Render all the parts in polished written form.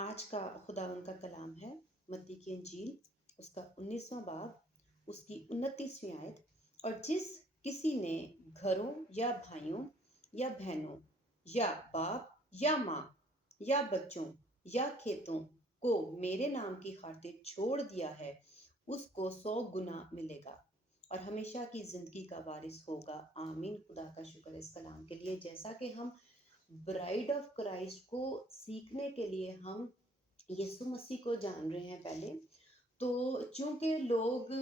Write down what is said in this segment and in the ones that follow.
آج کا خداوند کا کلام ہے متی کی انجیل، اس کا 19واں باب، اس کی 29ویں آیت۔ اور جس کسی نے گھروں یا بھائیوں یا بہنوں یا باپ یا ماں یا بچوں یا کھیتوں کو میرے نام کی خاطر چھوڑ دیا ہے، اس کو 100 گنا ملے گا اور ہمیشہ کی زندگی کا وارث ہوگا۔ آمین۔ خدا کا شکر اس کلام کے لیے۔ جیسا کہ ہم برائڈ آف کرائسٹ کو سیکھنے کے لیے ہم یسوع مسیح کو جان رہے ہیں پہلے، تو چونکہ لوگ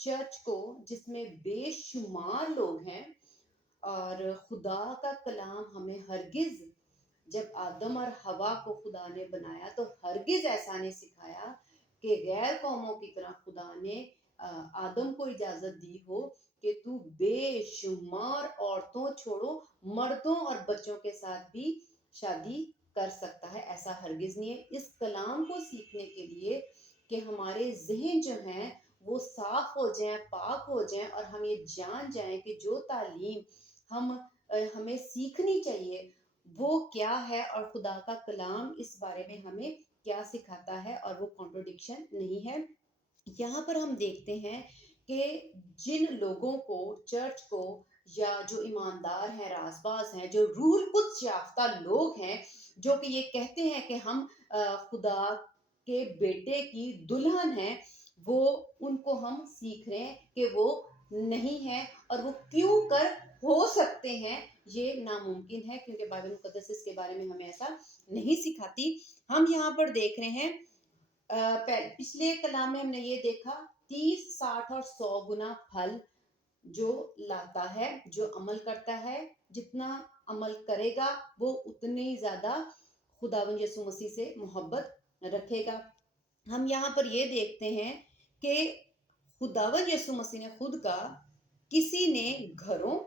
چرچ کو، جس میں بے شمار لوگ ہیں، اور خدا کا کلام ہمیں ہرگز، جب آدم اور حوا کو خدا نے بنایا تو ہرگز ایسا نہیں سکھایا کہ غیر قوموں کی طرح خدا نے آدم کو اجازت دی ہو کہ تو بے شمار عورتوں چھوڑو، مردوں اور بچوں کے ساتھ بھی شادی کر سکتا ہے۔ ایسا ہرگز نہیں ہے۔ اس کلام کو سیکھنے کے لیے کہ ہمارے ذہن جو ہیں وہ صاف ہو جائیں، پاک ہو جائیں، اور ہم یہ جان جائیں کہ جو تعلیم ہمیں سیکھنی چاہیے وہ کیا ہے، اور خدا کا کلام اس بارے میں ہمیں کیا سکھاتا ہے، اور وہ کنٹروڈکشن نہیں ہے۔ یہاں پر ہم دیکھتے ہیں کہ جن لوگوں کو، چرچ کو، یا جو ایماندار ہیں، راز باز ہیں، جو روح القدس یافتہ لوگ ہیں، جو کہ یہ کہتے ہیں کہ ہم خدا کے بیٹے کی دلہن ہیں، وہ ان کو ہم سیکھ رہے ہیں کہ وہ نہیں ہے، اور وہ کیوں کر ہو سکتے ہیں۔ یہ ناممکن ہے، کیونکہ بائبل مقدس اس کے بارے میں ہمیں ایسا نہیں سکھاتی۔ ہم یہاں پر دیکھ رہے ہیں، پچھلے کلام میں ہم نے یہ دیکھا 30، 60 اور 100 گنا پھل جو لاتا ہے، جو عمل کرتا ہے، جتنا عمل کرے گا وہ اتنی زیادہ خداوند یسوع مسیح سے محبت رکھے گا۔ ہم یہاں پر یہ دیکھتے ہیں کہ خداوند یسوع مسیح نے خود کا کسی نے گھروں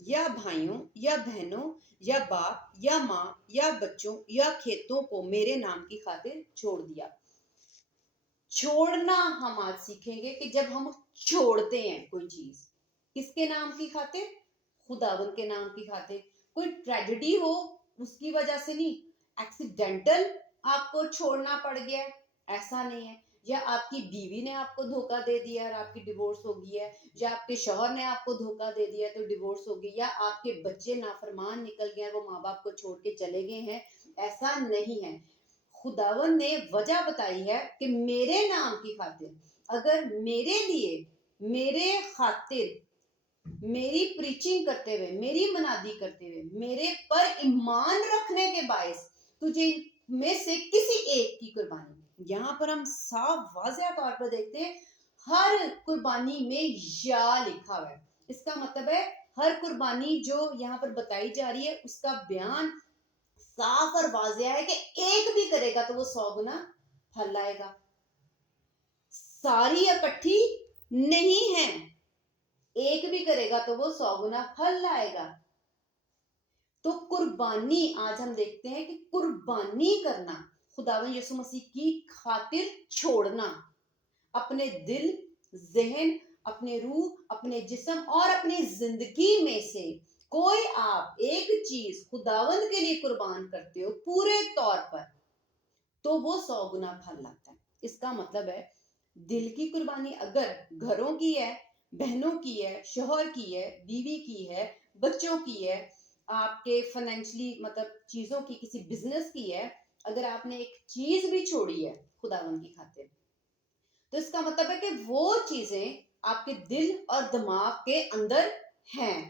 یا بھائیوں یا بہنوں یا باپ یا ماں یا بچوں یا کھیتوں کو میرے نام کی خاطر چھوڑ دیا۔ چھوڑنا ہم آج سیکھیں گے کہ جب ہم چھوڑتے ہیں کوئی چیز، کس کے نام کی خاطر؟ خداوند کے نام کی خاطر۔ کوئی ٹریجڈی ہو اس کی وجہ سے نہیں، ایکسیڈنٹل آپ کو چھوڑنا پڑ گیا، ایسا نہیں ہے۔ یا آپ کی بیوی نے آپ کو دھوکہ دے دیا اور آپ کی ڈیورس ہو گئی ہے، یا آپ کے شوہر نے آپ کو دھوکہ دے دیا تو ڈیورس ہو گئی، یا آپ کے بچے نافرمان نکل گئے، وہ ماں باپ کو چھوڑ کے چلے گئے ہیں، ایسا نہیں ہے۔ خداوند نے وجہ بتائی ہے کہ میرے نام کی خاطر، اگر میرے لیے، میرے خاطر، میری پریچنگ کرتے ہوئے، میری منادی کرتے ہوئے، میرے پر ایمان رکھنے کے باعث تجھے میں سے کسی ایک کی قربانی، یہاں پر ہم صاف واضح طور پر دیکھتے ہیں ہر قربانی میں یا لکھا ہوا ہے۔ اس کا مطلب ہے ہر قربانی جو یہاں پر بتائی جا رہی ہے اس کا بیان صاف اور واضح ہے کہ ایک بھی کرے گا تو وہ 100 گنا پھل لائے گا۔ ساری اکٹھی نہیں ہے، ایک بھی کرے گا تو وہ 100 گنا پھل لائے گا۔ تو قربانی، آج ہم دیکھتے ہیں کہ قربانی کرنا، خداوند یسوع مسیح کی خاطر چھوڑنا، اپنے دل، ذہن، اپنے روح، اپنے جسم اور اپنی زندگی میں سے کوئی آپ ایک چیز خداوند کے لیے قربان کرتے ہو پورے طور پر، تو وہ 100 گنا پھل لاتا ہے۔ اس کا مطلب ہے دل کی قربانی اگر گھروں کی ہے، بہنوں کی ہے، شوہر کی ہے، بیوی کی ہے، بچوں کی ہے، آپ کے فائنینشلی مطلب چیزوں کی، کسی بزنس کی ہے، اگر آپ نے ایک چیز بھی چھوڑی ہے خداوند کی خاطر، تو اس کا مطلب ہے کہ وہ چیزیں آپ کے دل اور دماغ کے اندر ہیں۔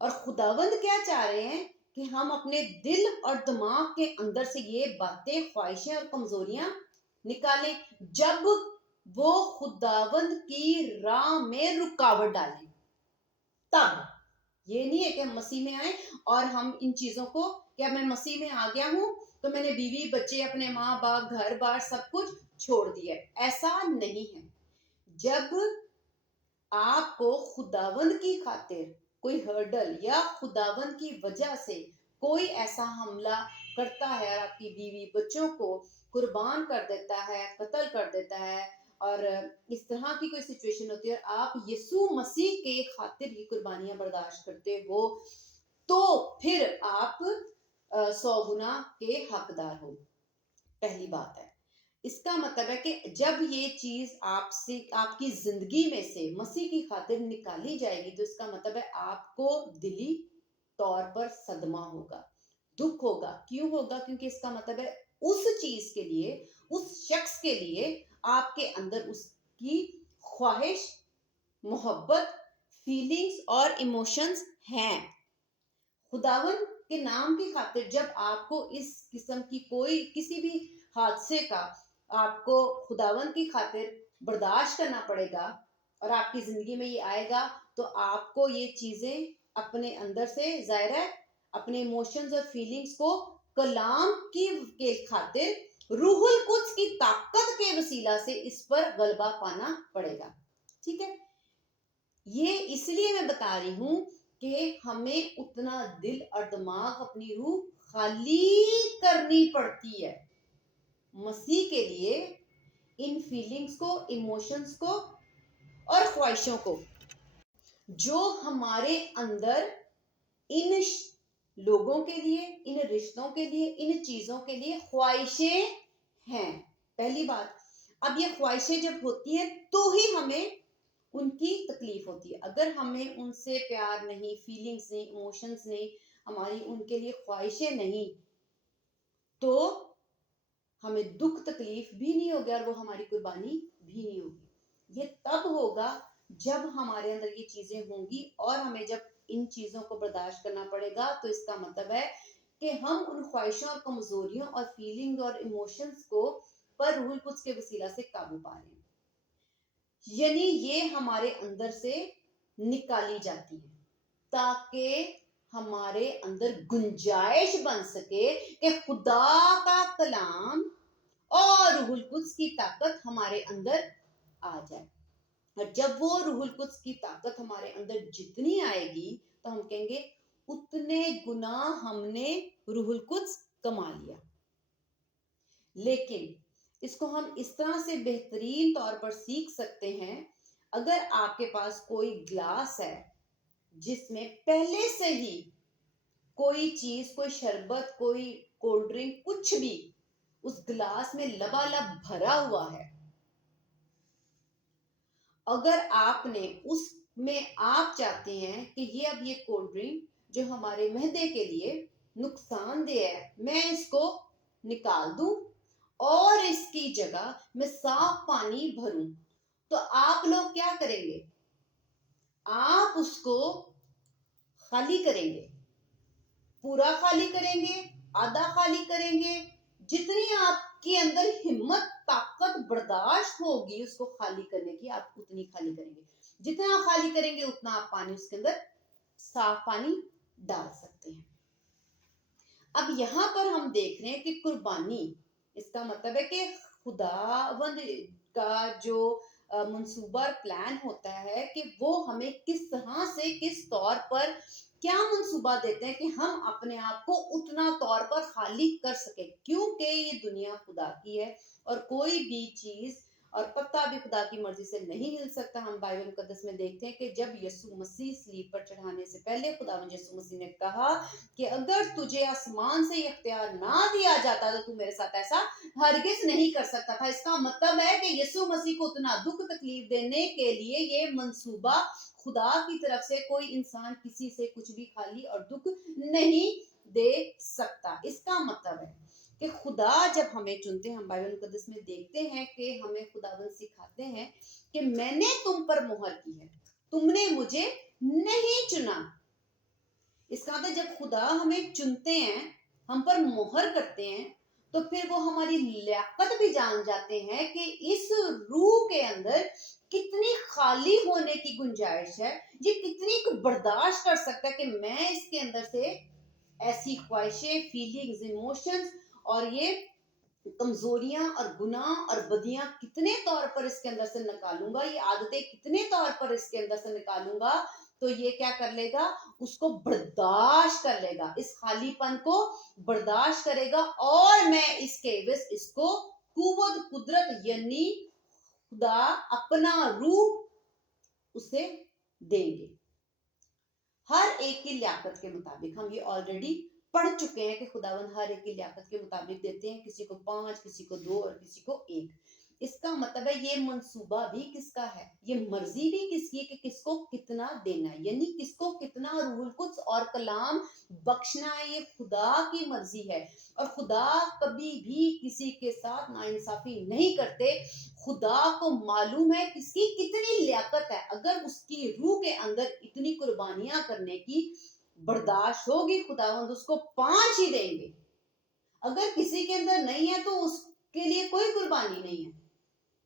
اور خداوند کیا چاہ رہے ہیں کہ ہم اپنے دل اور دماغ کے اندر سے یہ باتیں، خواہشیں اور کمزوریاں نکالیں، جب وہ خداوند کی راہ میں رکاوٹ ڈالیں۔ تب یہ نہیں ہے کہ ہم مسیح میں آئیں اور ہم ان چیزوں کو، کیا میں مسیح میں آ گیا ہوں تو میں نے بیوی بچے، اپنے ماں باپ، گھر بار سب کچھ چھوڑ دیا، ایسا نہیں ہے۔ جب آپ کو خداوند کی خاطر کوئی ہرڈل یا خداوند کی وجہ سے کوئی ایسا حملہ کرتا ہے اور آپ کی بیوی بچوں کو قربان کر دیتا ہے، قتل کر دیتا ہے، اور اس طرح کی کوئی سچویشن ہوتی ہے اور آپ یسوع مسیح کے خاطر یہ قربانیاں برداشت کرتے ہو، تو پھر آپ 100 گنا کے حقدار ہو۔ پہلی بات ہے. اس کا مطلب ہے کہ جب یہ چیز آپ کی زندگی میں سے مسیح کی خاطر نکالی جائے گی تو اس کا مطلب ہے آپ کو دلی طور پر صدمہ ہوگا، دکھ ہوگا. کیوں ہوگا؟ کیونکہ اس کا مطلب ہے اس چیز کے لیے، اس شخص کے لیے آپ کے اندر اس کی خواہش، محبت، فیلنگز اور ایموشنز ہیں. خداون کے نام کی خاطر جب آپ کو اس قسم کی کسی بھی حادثے کا آپ کو خداون کی خاطر برداشت کرنا پڑے گا اور آپ کی زندگی میں یہ آئے گا تو آپ کو یہ چیزیں اپنے اندر سے ظاہر ہے اپنے ایموشنز اور فیلنگز کو کلام کی خاطر روح القدس کی طاقت کے وسیلہ سے اس پر غلبہ پانا پڑے گا. ٹھیک ہے، یہ اس لیے میں بتا رہی ہوں کہ ہمیں اتنا دل اور دماغ، اپنی روح خالی کرنی پڑتی ہے مسیح کے لیے، ان فیلنگز کو، ایموشنز کو اور خواہشوں کو جو ہمارے اندر ان لوگوں کے لیے، ان رشتوں کے لیے، ان چیزوں کے لیے خواہشیں ہیں. پہلی بات، اب یہ خواہشیں جب ہوتی ہیں تو ہی ہمیں ان کی تکلیف ہوتی ہے. اگر ہمیں ان سے پیار نہیں، فیلنگز نہیں، ایموشنز نہیں، ہماری ان کے لیے خواہشیں نہیں تو ہمیں دکھ تکلیف بھی نہیں ہوگی اور وہ ہماری قربانی بھی نہیں ہوگی. یہ تب ہوگا جب ہمارے اندر یہ چیزیں ہوں گی اور ہمیں جب ان چیزوں کو برداشت کرنا پڑے گا تو اس کا مطلب ہے کہ ہم ان خواہشوں اور کمزوریوں اور فیلنگ اور ایموشنز کو پر روح القدس کے وسیلہ سے قابو پا رہے ہیں. یعنی یہ ہمارے اندر سے نکالی جاتی ہے تاکہ ہمارے اندر گنجائش بن سکے کہ خدا کا کلام اور روح القدس کی طاقت ہمارے اندر آ جائے. اور جب وہ روح القدس کی طاقت ہمارے اندر جتنی آئے گی تو ہم کہیں گے اتنے گنا ہم نے روح القدس کما لیا. لیکن اس کو ہم اس طرح سے بہترین طور پر سیکھ سکتے ہیں اگر آپ کے پاس کوئی گلاس ہے جس میں پہلے سے ہی کوئی چیز، کوئی شربت، کوئی کولڈ ڈرنک، کچھ بھی اس گلاس میں لبالب بھرا ہوا ہے. اگر آپ نے اس میں آپ چاہتے ہیں کہ یہ کولڈ ڈرنک جو ہمارے معدے کے لیے نقصان دہ ہے میں اس کو نکال دوں اور اس کی جگہ میں صاف پانی بھروں تو آپ لوگ کیا کریں گے؟ آپ اس کو خالی کریں گے، پورا خالی کریں گے، آدھا خالی کریں گے، جتنی آپ کے اندر ہمت، طاقت، برداشت ہوگی اس کو خالی کرنے کی آپ اتنی خالی کریں گے. جتنا خالی کریں گے اتنا آپ پانی اس کے اندر صاف پانی ڈال سکتے ہیں. اب یہاں پر ہم دیکھ رہے ہیں کہ قربانی، اس کا مطلب ہے کہ خداوند کا جو منصوبہ پلان ہوتا ہے کہ وہ ہمیں کس طرح سے، کس طور پر کیا منصوبہ دیتے ہیں کہ ہم اپنے آپ کو اتنا طور پر خالی کر سکیں. کیونکہ یہ دنیا خدا کی ہے اور کوئی بھی چیز اور پتہ بھی خدا کی مرضی سے نہیں ہل سکتا. ہم بائبل مقدس میں دیکھتے ہیں کہ جب یسوع مسیح صلیب پر چڑھانے سے پہلے خداوند یسوع مسیح نے کہا کہ اگر تجھے آسمان سے یہ اختیار نہ دیا جاتا تو میرے ساتھ ایسا ہرگز نہیں کر سکتا تھا. اس کا مطلب ہے کہ یسوع مسیح کو اتنا دکھ تکلیف دینے کے لیے یہ منصوبہ خدا کی طرف سے کوئی انسان کسی سے کچھ بھی خالی اور دکھ نہیں دے سکتا. اس کا مطلب ہے کہ خدا جب ہمیں چنتے ہیں، ہم بائبل مقدس میں دیکھتے ہیں کہ ہمیں خداوند سکھاتے ہیں کہ میں نے تم پر مہر کی ہے، تم نے مجھے نہیں چنا. اس کا مطلب جب خدا ہمیں چنتے ہیں، ہم پر مہر کرتے ہیں تو پھر وہ ہماری لیاقت بھی جان جاتے ہیں کہ اس روح کے اندر کتنی خالی ہونے کی گنجائش ہے، یہ کتنی برداشت کر سکتا ہے کہ میں اس کے اندر سے ایسی خواہشیں، فیلنگز، ایموشنز اور یہ کمزوریاں اور گناہ اور بدیاں کتنے طور پر اس کے اندر سے نکالوں گا، یہ عادتیں کتنے طور پر اس کے اندر سے نکالوں گا تو یہ کیا کر لے گا؟ اس کو برداشت کر لے گا، اس خالی پن کو برداشت کرے گا اور میں اس کے عوض اس کو قوت، قدرت یعنی خدا اپنا روح اسے دیں گے ہر ایک کی لیاقت کے مطابق. ہم یہ آلریڈی پڑھ چکے ہیں کہ خداوند ہر ایک کی لیاقت کے مطابق دیتے ہیں، کسی کو 5، کسی کو 2 اور کسی کو 1۔ اس کا مطلب ہے یہ منصوبہ بھی کس کا ہے، یہ مرضی بھی کس کی ہے کہ کس کو کتنا دینا ہے، یعنی کس کو کتنا روح القدس اور کلام بخشنا ہے، یہ خدا کی مرضی ہے۔ اور خدا کبھی بھی کسی کے ساتھ ناانصافی نہیں کرتے۔ خدا کو معلوم ہے کس کی کتنی لیاقت ہے، اگر اس کی روح کے اندر اتنی قربانیاں کرنے کی برداشت ہوگی، خداوند اس کو 5 ہی دیں گے۔ اگر کسی کے اندر نہیں ہے تو اس کے لیے کوئی قربانی نہیں ہے،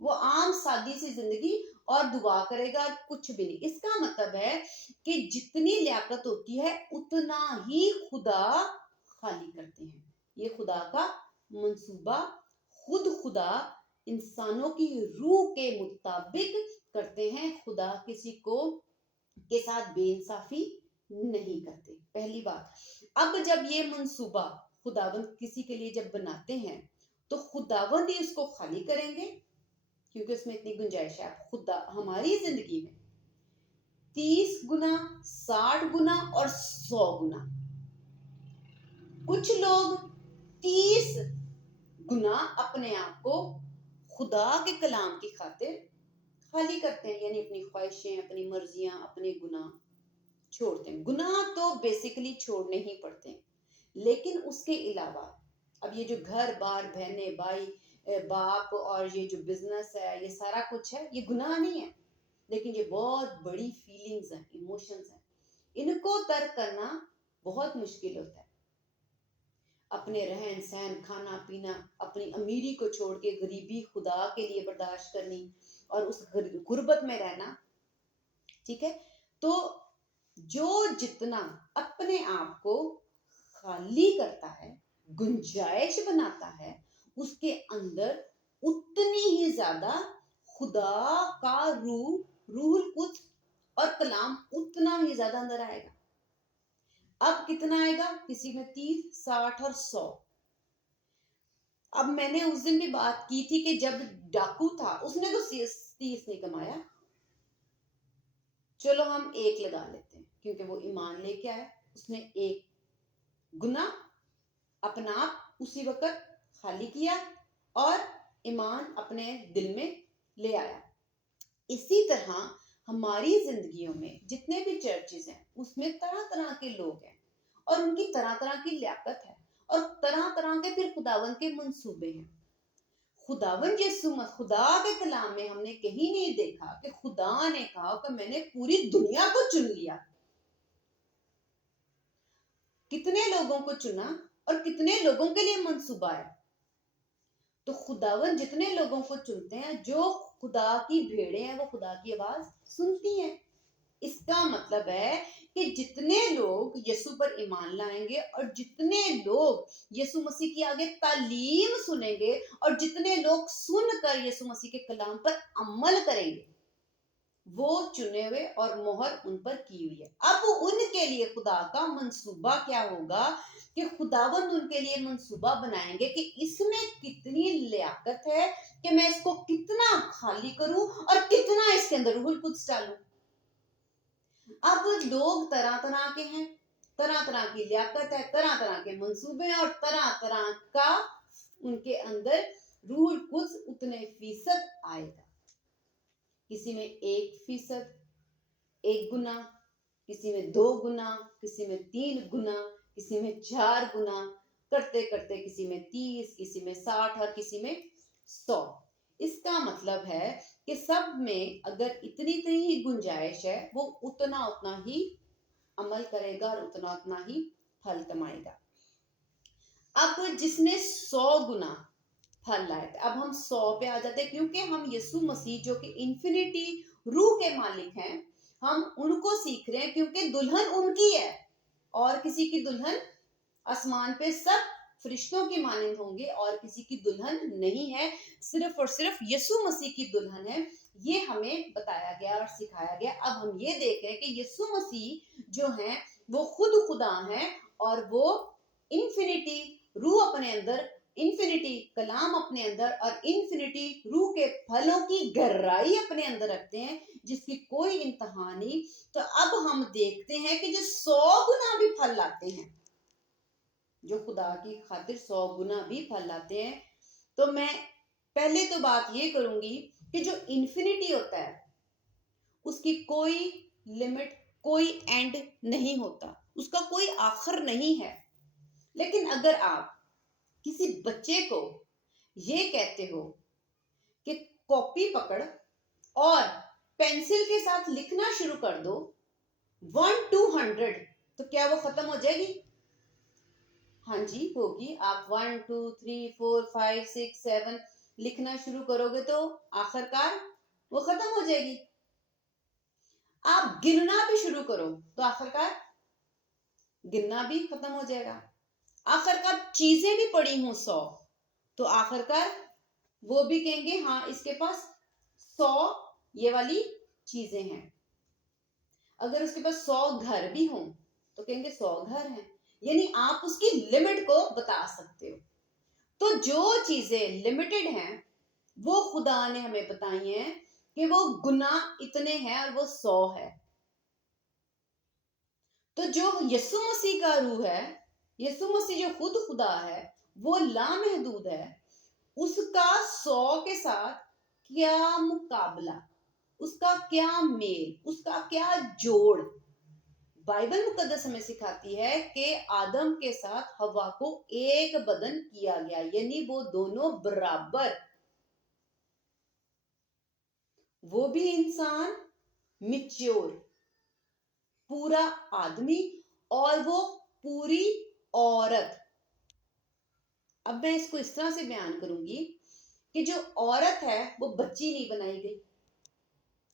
وہ عام سادی سی زندگی اور دعا کرے گا، کچھ بھی نہیں۔ اس کا مطلب ہے کہ جتنی لیاقت ہوتی ہے اتنا ہی خدا خالی کرتے ہیں۔ یہ خدا کا منصوبہ، خود خدا انسانوں کی روح کے مطابق کرتے ہیں، خدا کسی کو کے ساتھ بے انصافی نہیں کرتے، پہلی بات۔ اب جب یہ منصوبہ خداوند کسی کے لیے جب بناتے ہیں تو خداوند ہی اس کو خالی کریں گے، کیونکہ اس میں اتنی گنجائش ہے۔ خدا ہماری زندگی میں 30 گنا، 60 گنا اور 100 گنا، کچھ لوگ 30 گنا اپنے آپ کو خدا کے کلام کی خاطر خالی کرتے ہیں، یعنی اپنی خواہشیں، اپنی مرضیاں، اپنے گناہ چھوڑتے ہیں۔ گناہ تو بیسیکلی چھوڑنے ہی پڑتے ہیں، لیکن اس کے علاوہ اب یہ جو گھر بار، بہنیں، بھائی، باپ اور یہ جو بزنس ہے، یہ سارا کچھ ہے، یہ گناہ نہیں ہے، لیکن یہ بہت بڑی فیلنگز ہیں، ایموشنز ہیں، ان کو ترک کرنا بہت مشکل ہوتا ہے۔ اپنے رہن سہن، کھانا پینا، اپنی امیری کو چھوڑ کے غریبی خدا کے لیے برداشت کرنی اور اس غربت میں رہنا، ٹھیک ہے؟ تو جو جتنا اپنے آپ کو خالی کرتا ہے، گنجائش بناتا ہے، اس کے اندر اتنی ہی زیادہ خدا کا روح القدس اور کلام اتنا ہی زیادہ اندر آئے گا۔ اب کتنا آئے گا؟ کسی میں 30، 60 اور 100۔ اب میں نے اس دن بھی بات کی تھی کہ جب ڈاکو تھا اس نے تو 30 نہیں کمایا، چلو ہم 1 لگا لیتے ہیں، کیونکہ وہ ایمان لے کے آیا، اس نے 1 گنا اپنا آپ اسی وقت خالی کیا اور ایمان اپنے دل میں لے آیا۔ اسی طرح ہماری زندگیوں میں جتنے بھی چرچز ہیں اس میں طرح طرح کے لوگ ہیں اور ان کی طرح طرح کی لیاقت ہے اور طرح طرح کے پھر خداوند کے منصوبے ہیں۔ خداوند یسوع خدا کے کلام میں ہم نے کہیں نہیں دیکھا کہ خدا نے کہا کہ میں نے پوری دنیا کو چن لیا۔ کتنے لوگوں کو چنا اور کتنے لوگوں کے لیے منصوبہ ہے؟ تو خداوند جتنے لوگوں کو چنتے ہیں، جو خدا کی بھیڑیں ہیں، وہ خدا کی آواز سنتی ہیں۔ اس کا مطلب ہے کہ جتنے لوگ یسوع پر ایمان لائیں گے اور جتنے لوگ یسوع مسیح کی آگے تعلیم سنیں گے اور جتنے لوگ سن کر یسوع مسیح کے کلام پر عمل کریں گے، وہ چنے ہوئے اور مہر ان پر کی ہوئی ہے۔ اب ان کے لیے خدا کا منصوبہ کیا ہوگا کہ خداوند ان کے لیے منصوبہ بنائیں گے کہ اس میں کتنی لیاقت ہے، کہ میں اس کو کتنا خالی کروں اور کتنا اس کے اندر روح القدس ڈالوں۔ اب لوگ طرح طرح کے ہیں، طرح طرح کی لیاقت ہے، طرح طرح کے منصوبے اور طرح طرح کا ان کے اندر روح القدس اتنے فیصد آئے گا۔ کسی میں 1%، 1 گنا، کسی میں 2 گنا، کسی میں 3 گنا، کسی میں 4 گنا، کرتے کرتے کسی میں 30، کسی میں 60 اور کسی میں 100۔ اس کا مطلب ہے کہ سب میں اگر اتنی ہی گنجائش ہے، وہ اتنا ہی عمل کرے گا اور اتنا ہی پھل کمائے گا۔ اب جس نے 100 گنا پھل لائے تھے، اب ہم 100 پہ آ جاتے ہیں، کیونکہ ہم یسوع مسیح جو کہ انفینٹی روح کے مالک ہیں، ہم ان کو سیکھ رہے ہیں، کیونکہ دلہن ان کی ہے اور کسی کی دلہن آسمان پہ سب فرشتوں کی مانند ہوں گے اور کسی کی دلہن نہیں ہے، صرف اور صرف یسوع مسیح کی دلہن ہے۔ یہ ہمیں بتایا گیا اور سکھایا گیا۔ اب ہم یہ دیکھ رہے ہیں کہ یسوع مسیح جو ہیں وہ خود خدا ہیں اور وہ انفینٹی روح اپنے اندر، انفینٹی کلام اپنے اندر اور انفینٹی روح کے پھلوں کی گہرائی اپنے اندر رکھتے ہیں، جس کی کوئی انتہا نہیں۔ تو اب ہم دیکھتے ہیں کہ جو 100 گنا بھی پھل لاتے ہیں، جو خدا کی خاطر 100 گنا بھی پھل لاتے ہیں. تو میں پہلے تو بات یہ کروں گی کہ جو انفینٹی ہوتا ہے اس کی کوئی لمٹ، کوئی اینڈ نہیں ہوتا، اس کا کوئی آخر نہیں ہے. لیکن اگر آپ کسی بچے کو یہ کہتے ہو کہ کاپی پکڑ اور پینسل کے ساتھ لکھنا شروع کر دو 1 to 100، تو کیا وہ ختم ہو جائے گی؟ ہاں جی ہوگی. آپ 1 2 3 4 5 6 7 لکھنا شروع کرو گے تو آخر کار وہ ختم ہو جائے گی. آپ گننا بھی شروع کرو تو آخر کار گننا بھی ختم ہو جائے گا. آخر کار چیزیں بھی پڑی ہوں 100 تو آخر کار وہ بھی کہیں گے ہاں اس کے پاس 100 یہ والی چیزیں ہیں. اگر اس کے پاس 100 گھر بھی ہوں تو کہیں گے 100 گھر ہیں. یعنی آپ اس کی لمٹ کو بتا سکتے ہو. تو جو چیزیں لمیٹڈ ہیں وہ خدا نے ہمیں بتائی ہیں کہ وہ گناہ اتنے ہیں اور وہ 100 ہے. تو جو یسوع مسیح کا روح ہے، یسوع مسیح جو خود خدا ہے، وہ لامحدود ہے، اس کا 100 کے ساتھ کیا مقابلہ، اس کا کیا میل، اس کا کیا جوڑ. بائبل مقدس ہمیں سکھاتی ہے کہ آدم کے ساتھ حوا کو ایک بدن کیا گیا، یعنی وہ دونوں برابر. وہ بھی انسان میچور پورا آدمی اور وہ پوری عورت. اب میں اس کو اس طرح سے بیان کروں گی کہ جو عورت ہے وہ بچی نہیں بنائی گئی.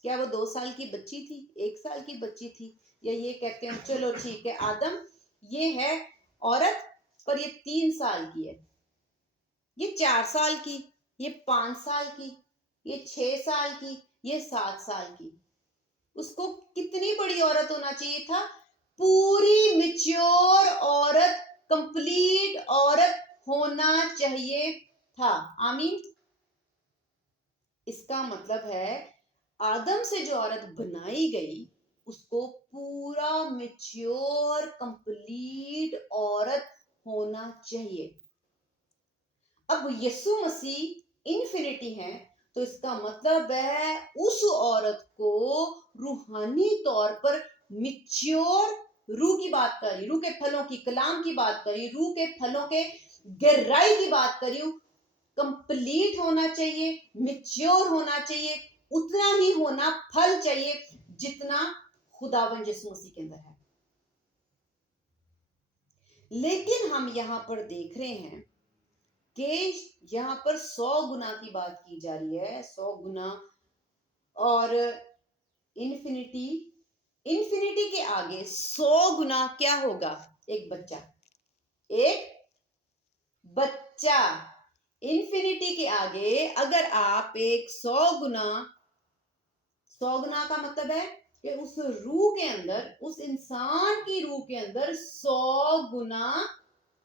کیا وہ 2 سال کی بچی تھی، 1 سال کی بچی تھی، یا یہ کہتے ہیں چلو ٹھیک ہے آدم یہ ہے عورت اور یہ 3 سال کی ہے، یہ 4 سال کی، یہ 5 سال کی، یہ 6 سال کی، یہ 7 سال کی. اس کو کتنی بڑی عورت ہونا چاہیے تھا؟ پوری میچور عورت، کمپلیٹ عورت ہونا چاہیے تھا. آمین. اس کا مطلب ہے آدم سے جو عورت بنائی گئی اس کو پورا میچور کمپلیٹ عورت ہونا چاہیے. اب یسوع مسیح انفینٹی ہے تو اس کا مطلب ہے اس عورت کو روحانی طور پر میچور، روح کی بات کری، روح کے پھلوں کی، کلام کی بات کری، روح کے پھلوں کے گہرائی کی بات کری، کمپلیٹ ہونا چاہیے، میچور ہونا چاہیے، اتنا ہی ہونا پھل چاہیے جتنا خداوند یسوع مسیح کے اندر ہے. لیکن ہم یہاں پر دیکھ رہے ہیں کہ یہاں پر 100 گنا کی بات کی جا رہی ہے، 100 گنا. اور انفینٹی کے آگے 100 گنا کیا ہوگا؟ ایک بچہ. ایک بچہ. انفینٹی کے آگے اگر آپ ایک 100 گنا کا مطلب ہے کہ اس روح کے اندر، اس انسان کی روح کے اندر 100 گنا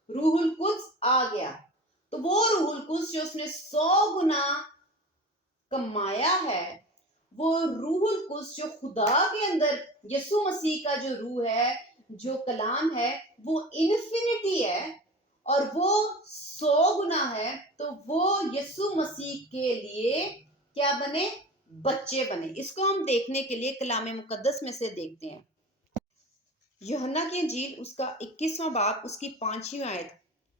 روح القدس آ گیا. تو وہ روح القدس جو اس نے 100 گنا کمایا ہے، وہ روح القدس جو خدا کے اندر یسوع مسیح کا جو روح ہے، جو کلام ہے، وہ انفینٹی ہے اور وہ 100 گنا ہے. تو وہ یسوع مسیح کے لیے کیا بنے؟ بچے بنے. اس کو ہم دیکھنے کے لیے کلام مقدس میں سے دیکھتے ہیں. یوحنا کی انجیل اس کا 21واں باب اس کی 5ویں آیت.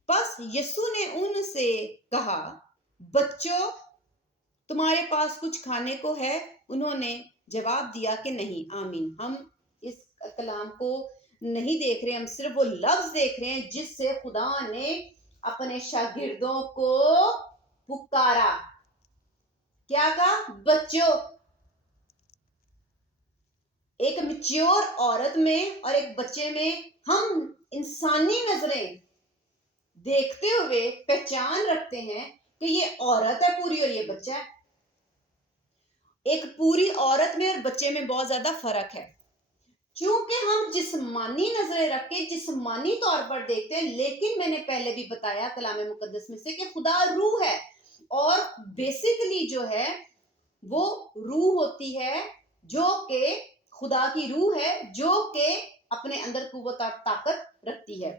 بس یسوع نے ان سے کہا بچوں تمہارے پاس کچھ کھانے کو ہے؟ انہوں نے جواب دیا کہ نہیں. آمین. ہم اس کلام کو نہیں دیکھ رہے، ہم صرف وہ لفظ دیکھ رہے ہیں جس سے خدا نے اپنے شاگردوں کو پکارا. کیا کہا؟ بچوں. ایک میچور عورت میں اور ایک بچے میں ہم انسانی نظریں دیکھتے ہوئے پہچان رکھتے ہیں کہ یہ عورت ہے پوری اور یہ بچہ ہے. ایک پوری عورت میں اور بچے میں بہت زیادہ فرق ہے. چونکہ ہم جسمانی نظریں رکھ کے جسمانی طور پر دیکھتے ہیں، لیکن میں نے پہلے بھی بتایا کلام مقدس میں سے کہ خدا روح ہے اور بیسیکلی جو ہے وہ روح ہوتی ہے جو کہ خدا کی روح ہے جو کہ اپنے اندر قوت اور طاقت رکھتی ہے.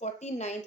49th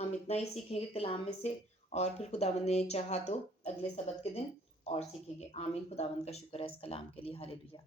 ہم اتنا ہی سیکھیں گے کلام میں سے، اور پھر خداوند نے چاہا تو اگلے سبت کے دن اور سیکھیں گے۔ آمین۔ خداوند کا شکر ہے اس کلام کے لیے، ہالےلویا۔